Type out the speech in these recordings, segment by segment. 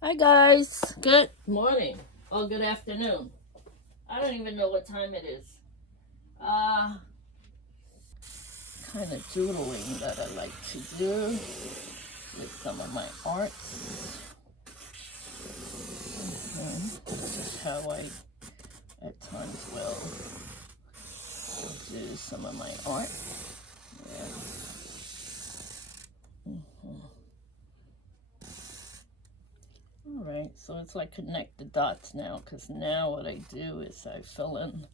Hi guys, good morning or good afternoon. I don't even know what time it is. Kind of doodling that I like to do with some of my art. This is how I at times will do some of my art. Yeah. All right, so it's like connect the dots now, because now what I do is I fill in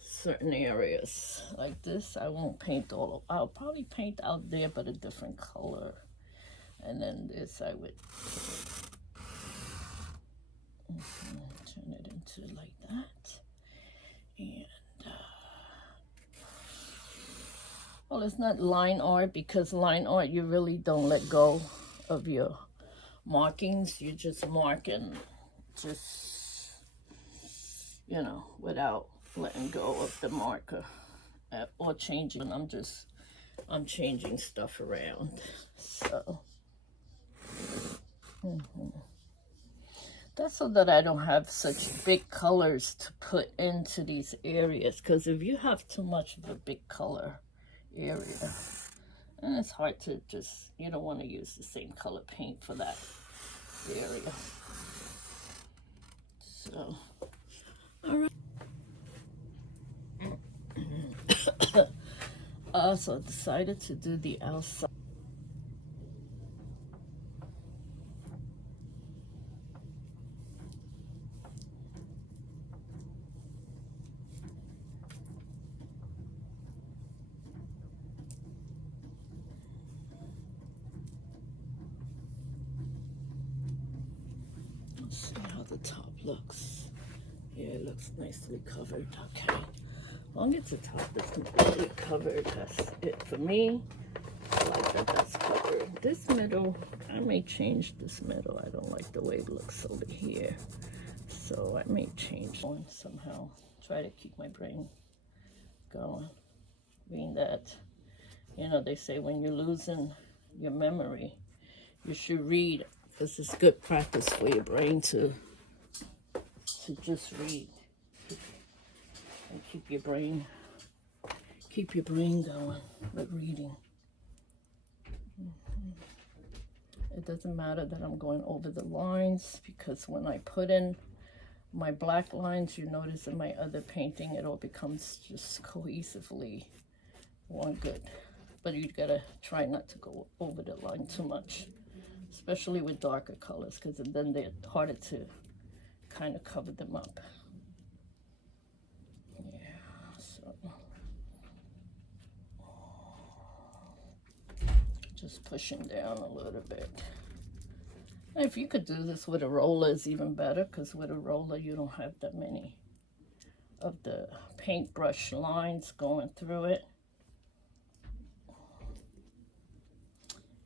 certain areas like this. I won't paint all. I'll probably paint out there, but a different color. And then this I would turn it into like that. And well, it's not line art, because line art you really don't let go of your markings. You just mark and just, without letting go of the marker or changing. I'm changing stuff around. So that's so that I don't have such big colors to put into these areas, because if you have too much of a big color area, and it's hard to just, you don't want to use the same color paint for that area. So, all right. So I decided to do the outside. Let's see how the top looks. Yeah, it looks nicely covered. Okay. As long as the top is completely covered, that's it for me. I like that that's covered. This middle, I may change this middle. I don't like the way it looks over here. So I may change one somehow. Try to keep my brain going. Being that, they say when you're losing your memory, you should read. This is good practice for your brain to just read and keep your brain going with reading. It doesn't matter that I'm going over the lines, because when I put in my black lines, you notice in my other painting it all becomes just cohesively one good. But you gotta try not to go over the line too much, especially with darker colors, because then they're harder to kind of cover them up. Yeah, so just pushing down a little bit. If you could do this with a roller, it's even better, because with a roller you don't have that many of the paintbrush lines going through it.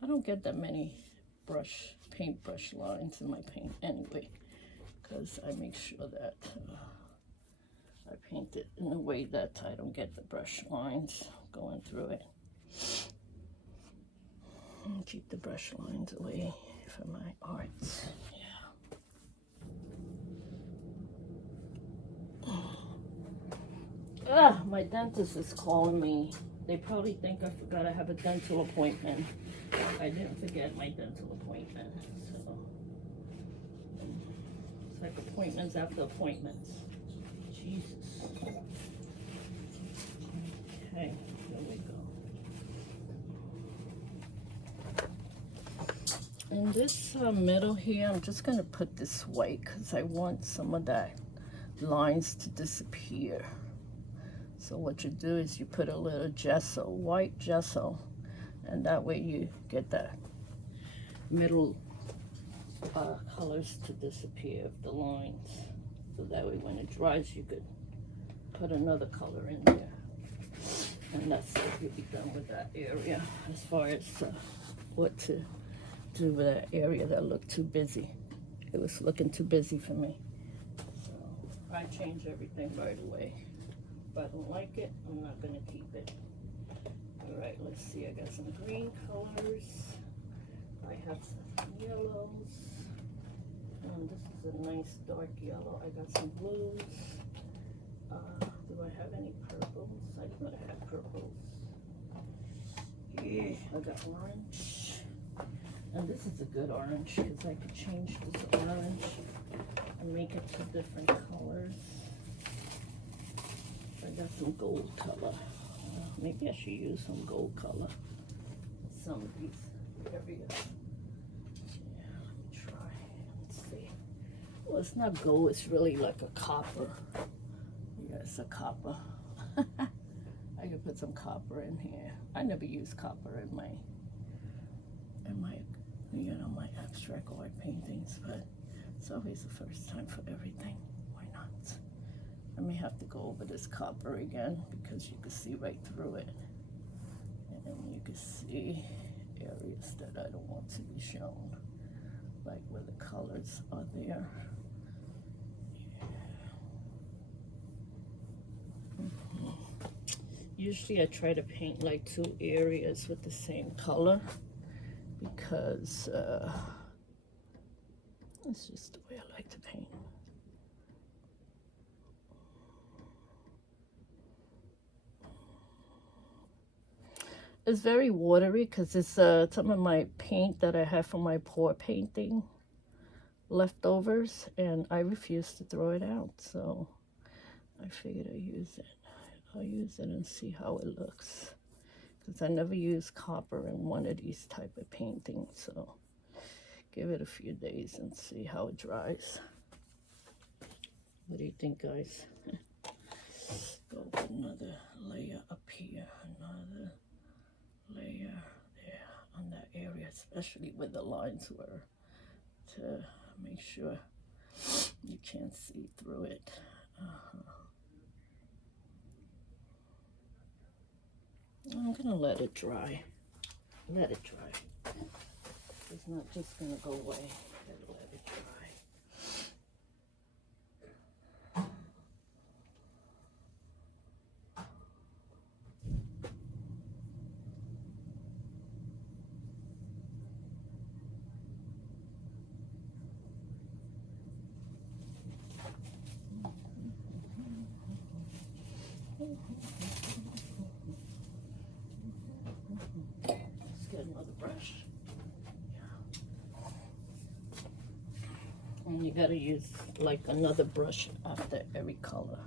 I don't get that many paintbrush lines in my paint anyway, because I make sure that I paint it in a way that I don't get the brush lines going through it. And keep the brush lines away from my art. Yeah. My dentist is calling me. They probably think I forgot I have a dental appointment. I didn't forget my dental appointment. So it's like appointments after appointments. Jesus. Okay, here we go. In this middle here, I'm just gonna put this white, because I want some of that lines to disappear. So what you do is you put a little gesso, white gesso, and that way you get that middle colors to disappear of the lines. So that way when it dries, you could put another color in there. And that's it, you'll be done with that area. As far as what to do with that area that looked too busy. It was looking too busy for me. So I change everything right away. If I don't like it, I'm not gonna keep it. All right, let's see, I got some green colors. I have some yellows. And this is a nice dark yellow. I got some blues. Do I have any purples? I thought I had purples. Yeah, I got orange. And this is a good orange because I could change this orange and make it to different colors. I got some gold color. Maybe I should use some gold color in some of these areas. Yeah, let me try. Let's see. Well, it's not gold. It's really like a copper. Yeah, it's a copper. I could put some copper in here. I never use copper in my my abstract oil paintings, but it's always the first time for everything. Why not? I may have to go over this copper again because you can see right through it, and you can see areas that I don't want to be shown, like where the colors are there. Usually I try to paint like 2 areas with the same color because it's just the way I like to paint. It's very watery because it's some of my paint that I have from my pour painting leftovers, and I refuse to throw it out, so I figured I'd use it. I'll use it and see how it looks, because I never use copper in one of these type of paintings, so give it a few days and see how it dries. What do you think, guys? Go with another layer up here, another layer there on that area, especially where the lines were, to make sure you can't see through it. I'm gonna let it dry. Let it dry. It's not just gonna go away. Gotta let it dry. Let's get another brush. And you gotta use like another brush after every color.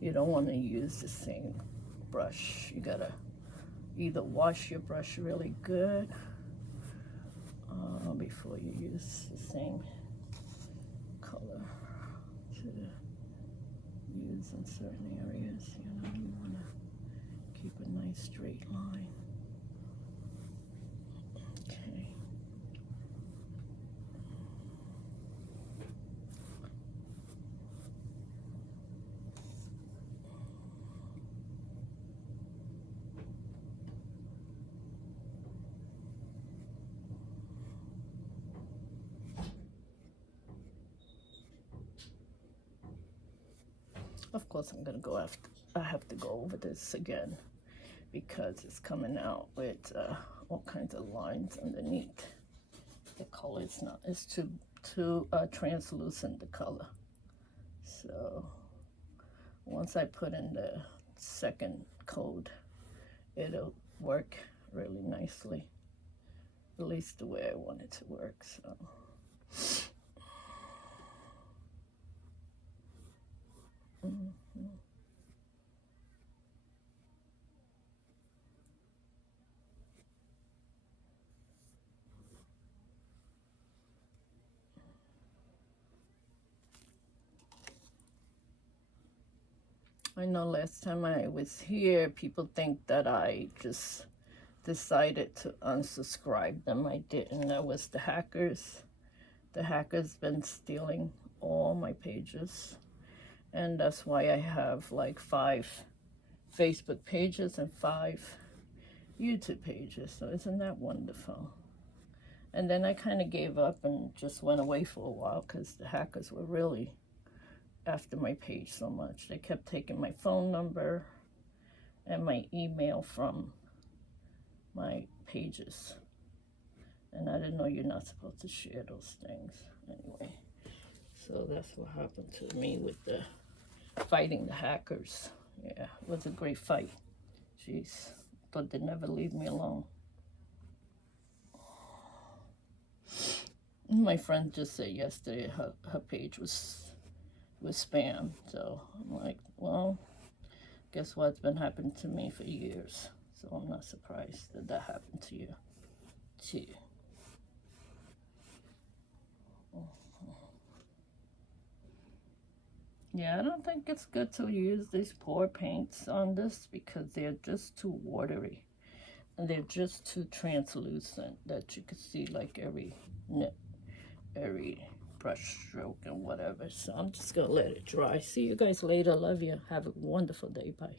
You don't want to use the same brush. You gotta either wash your brush really good before you use the same color to use in certain areas. You know, you want to keep a nice straight line. Okay. Of course, I'm gonna go after. I have to go over this again because it's coming out with all kinds of lines underneath. The color is not. It's too translucent, the color. So once I put in the second coat, it'll work really nicely. At least the way I want it to work. So. I know last time I was here, people think that I just decided to unsubscribe them. I didn't. That was the hackers. The hackers been stealing all my pages. And that's why I have like 5 Facebook pages and 5 YouTube pages. So isn't that wonderful? And then I kind of gave up and just went away for a while because the hackers were really after my page so much. They kept taking my phone number and my email from my pages. And I didn't know you're not supposed to share those things. Anyway, So that's what happened to me with the fighting the hackers. Yeah, it was a great fight. Jeez, but they never leave me alone. My friend just said yesterday her page was spam. So I'm like, well, guess what's been happening to me for years. So I'm not surprised that that happened to you too. Yeah, I don't think it's good to use these pour paints on this because they're just too watery. And they're just too translucent that you can see like every nip, every brush stroke and whatever. So I'm just gonna let it dry. See you guys later. Love you. Have a wonderful day. Bye.